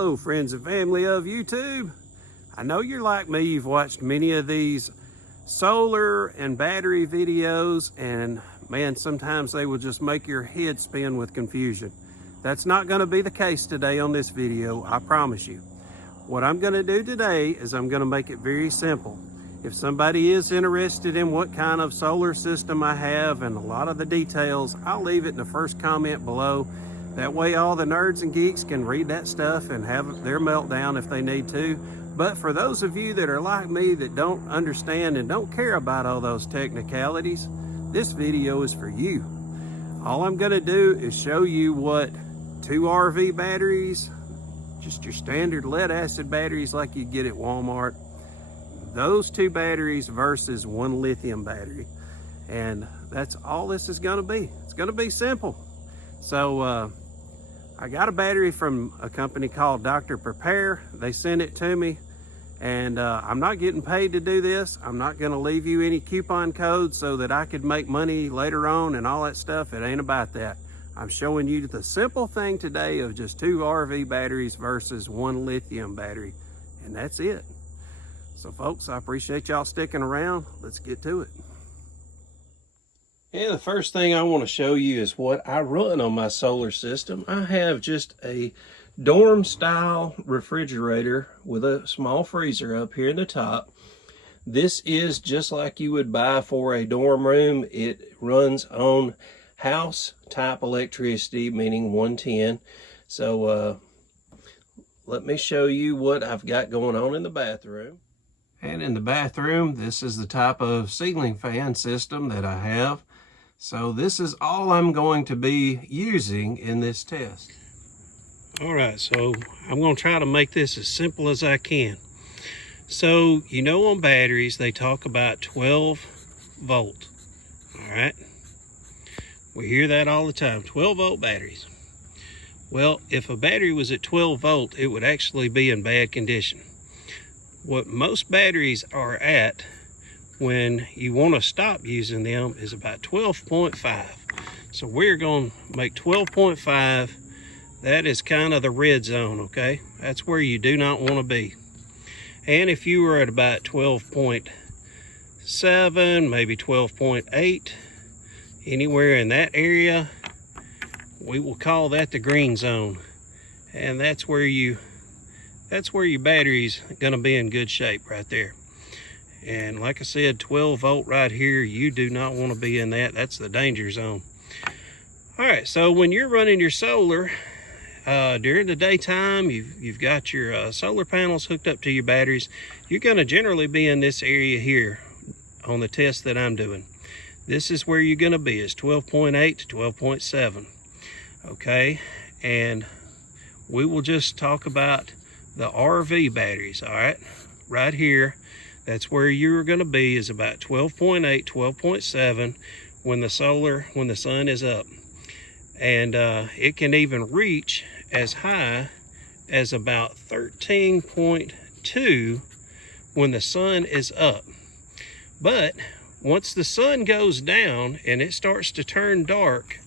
Hello friends and family of YouTube. I know you're like me, you've watched many of these solar and battery videos, and man, sometimes they will just make your head spin with confusion. That's not going to be the case today on this video, I promise you. What I'm going to do today is I'm going to make it very simple. If somebody is interested in what kind of solar system I have and a lot of the details, I'll leave it in the first comment below. That way all the nerds and geeks can read that stuff and have their meltdown if they need to. But for those of you that are like me that don't understand and don't care about all those technicalities, this video is for you. All I'm going to do is show you what 2 RV batteries, just your standard lead acid batteries like you get at Walmart, those 2 batteries versus 1 lithium battery. And that's all this is going to be. It's going to be simple. So I got a battery from a company called Dr. Prepare. They sent it to me, and I'm not getting paid to do this. I'm not going to leave you any coupon codes so that I could make money later on and all that stuff. It ain't about that. I'm showing you the simple thing today of just 2 RV batteries versus 1 lithium battery, and that's it. So folks, I appreciate y'all sticking around. Let's get to it. And the first thing I want to show you is what I run on my solar system. I have just a dorm style refrigerator with a small freezer up here in the top. This is just like you would buy for a dorm room. It runs on house type electricity, meaning 110. So let me show you what I've got going on in the bathroom. And in the bathroom, this is the type of ceiling fan system that I have. So this is all I'm going to be using in this test. All right, so I'm going to try to make this as simple as I can. So, you know, on batteries, they talk about 12 volt. All right. We hear that all the time, 12 volt batteries. Well, if a battery was at 12 volt, it would actually be in bad condition. What most batteries are at when you want to stop using them is about 12.5. So we're going to make 12.5. That is kind of the red zone, okay? That's where you do not want to be. And if you were at about 12.7, maybe 12.8, anywhere in that area, we will call that the green zone. And that's where your battery's going to be in good shape right there. And like I said, 12 volt right here, you do not want to be in that. That's the danger zone. All right, so when you're running your solar, during the daytime, you've got your solar panels hooked up to your batteries. You're going to generally be in this area here on the test that I'm doing. This is where you're going to be, is 12.8 to 12.7. Okay, and we will just talk about the RV batteries, all right? Right here. That's where you're going to be, is about 12.8, 12.7 when the sun is up. And it can even reach as high as about 13.2 when the sun is up. But once the sun goes down and it starts to turn dark,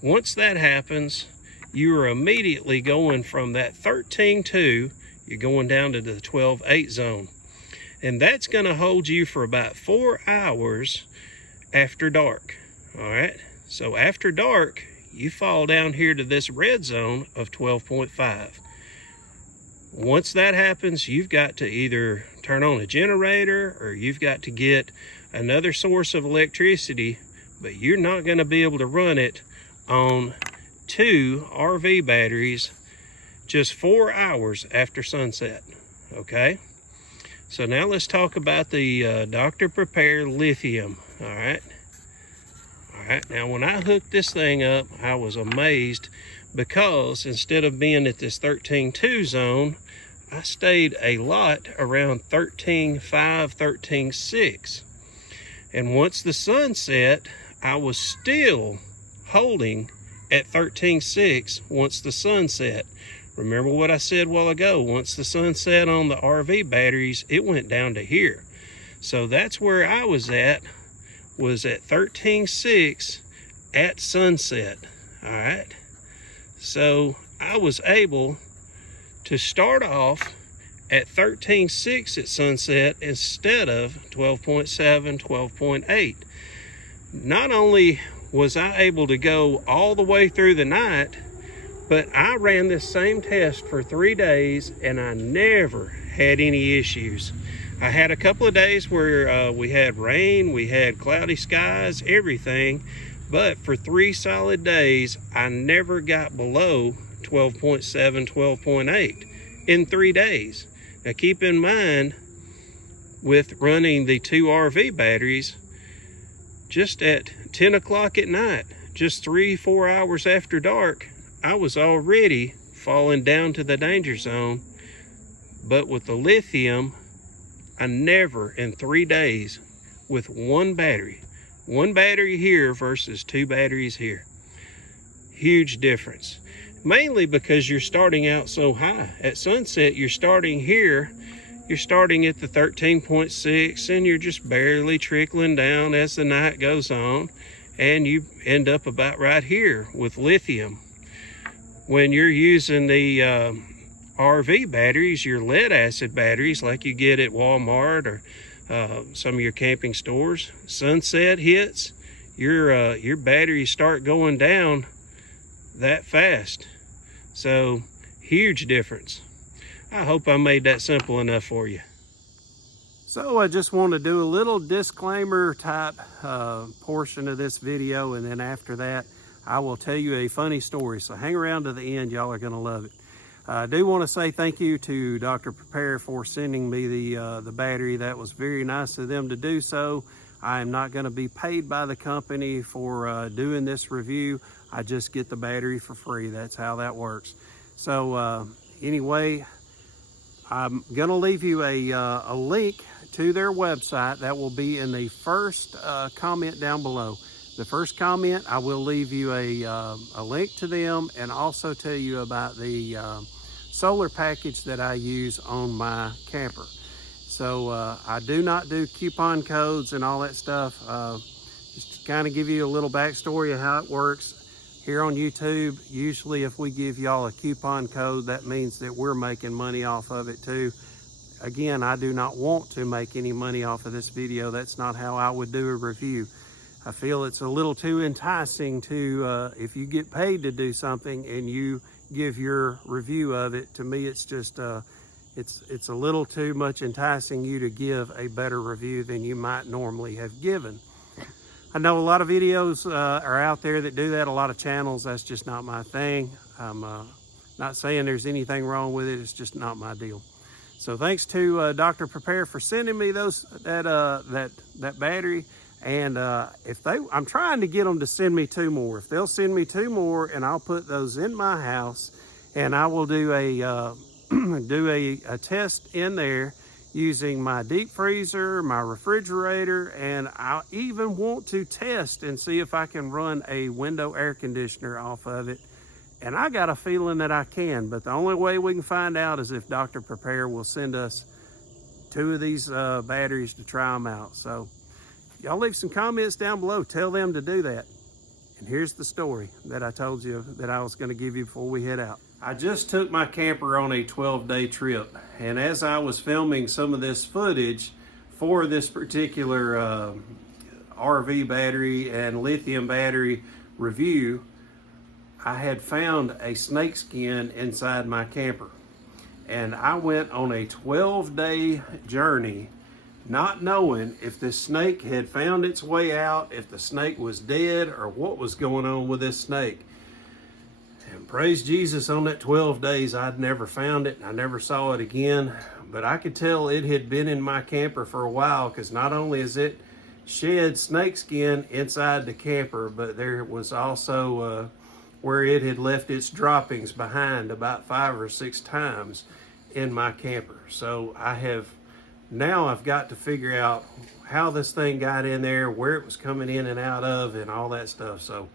once that happens, you are immediately going from that 13.2, you're going down to the 12.8 zone. And that's going to hold you for about 4 hours after dark. All right. So after dark, you fall down here to this red zone of 12.5. Once that happens, you've got to either turn on a generator or you've got to get another source of electricity, but you're not going to be able to run it on 2 RV batteries just 4 hours after sunset. Okay. So now let's talk about the Dr. Prepare Lithium, all right? All right, now when I hooked this thing up, I was amazed because instead of being at this 13.2 zone, I stayed a lot around 13.5, 13.6. And once the sun set, I was still holding at 13.6 once the sun set. Remember what I said a while ago, once the sun set on the RV batteries, it went down to here. So that's where I was at 13.6 at sunset, all right? So I was able to start off at 13.6 at sunset instead of 12.7, 12.8. Not only was I able to go all the way through the night, but I ran this same test for 3 days and I never had any issues. I had a couple of days where we had rain, we had cloudy skies, everything, but for 3 solid days, I never got below 12.7, 12.8 in 3 days. Now keep in mind, with running the 2 RV batteries, just at 10 o'clock at night, just 3-4 hours after dark, I was already falling down to the danger zone. But with the lithium, I never in 3 days, with one battery here versus 2 batteries here. Huge difference. Mainly because you're starting out so high. At sunset, you're starting here, you're starting at the 13.6 and you're just barely trickling down as the night goes on, and you end up about right here with lithium. When you're using the RV batteries, your lead acid batteries like you get at Walmart or some of your camping stores, sunset hits, your batteries start going down that fast. So huge difference. I hope I made that simple enough for you. So I just want to do a little disclaimer type portion of this video, and then after that I will tell you a funny story. So hang around to the end, y'all are going to love it. I do want to say thank you to Dr. Prepare for sending me the battery. That was very nice of them to do so. I am not going to be paid by the company for doing this review. I just get the battery for free. That's how that works. So anyway, I'm going to leave you a link to their website. That will be in the first comment down below. The first comment, I will leave you a link to them and also tell you about the solar package that I use on my camper. So I do not do coupon codes and all that stuff. Just to kind of give you a little backstory of how it works. Here on YouTube, usually if we give y'all a coupon code, that means that we're making money off of it too. Again, I do not want to make any money off of this video. That's not how I would do a review. I feel it's a little too enticing to, if you get paid to do something and you give your review of it, to me it's just, it's a little too much enticing you to give a better review than you might normally have given. I know a lot of videos are out there that do that, a lot of channels. That's just not my thing. I'm not saying there's anything wrong with it, it's just not my deal. So thanks to Dr. Prepare for sending me that battery. And I'm trying to get them to send me 2 more. If they'll send me 2 more, and I'll put those in my house, and I will do a test in there using my deep freezer, my refrigerator, and I even want to test and see if I can run a window air conditioner off of it. And I got a feeling that I can, but the only way we can find out is if Dr. Prepare will send us 2 of these batteries to try them out. So y'all leave some comments down below, tell them to do that. And here's the story that I told you that I was going to give you before we head out. I just took my camper on a 12-day trip, and as I was filming some of this footage for this particular RV battery and lithium battery review, I had found a snake skin inside my camper. And I went on a 12-day journey not knowing if this snake had found its way out, if the snake was dead, or what was going on with this snake. And praise Jesus, on that 12 days, I'd never found it. I never saw it again. But I could tell it had been in my camper for a while, because not only is it shed snake skin inside the camper, but there was also where it had left its droppings behind about 5 or 6 times in my camper. So now I've got to figure out how this thing got in there, where it was coming in and out of, and all that stuff. So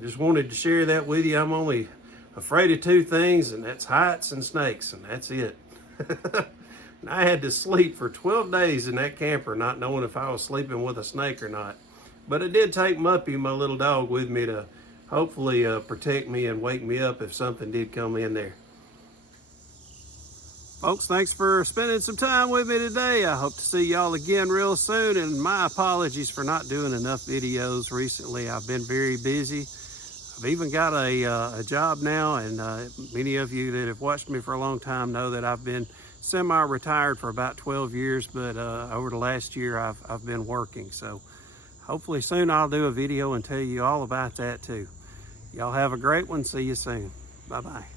just wanted to share that with you. I'm only afraid of 2 things, and that's heights and snakes, and that's it. And I had to sleep for 12 days in that camper, not knowing if I was sleeping with a snake or not. But I did take Muppy, my little dog, with me to hopefully protect me and wake me up if something did come in there. Folks, thanks for spending some time with me today. I hope to see y'all again real soon, and my apologies for not doing enough videos recently. I've been very busy. I've even got a job now, and many of you that have watched me for a long time know that I've been semi-retired for about 12 years, but over the last year I've been working. So hopefully soon I'll do a video and tell you all about that too. Y'all have a great one. See you soon. Bye-bye.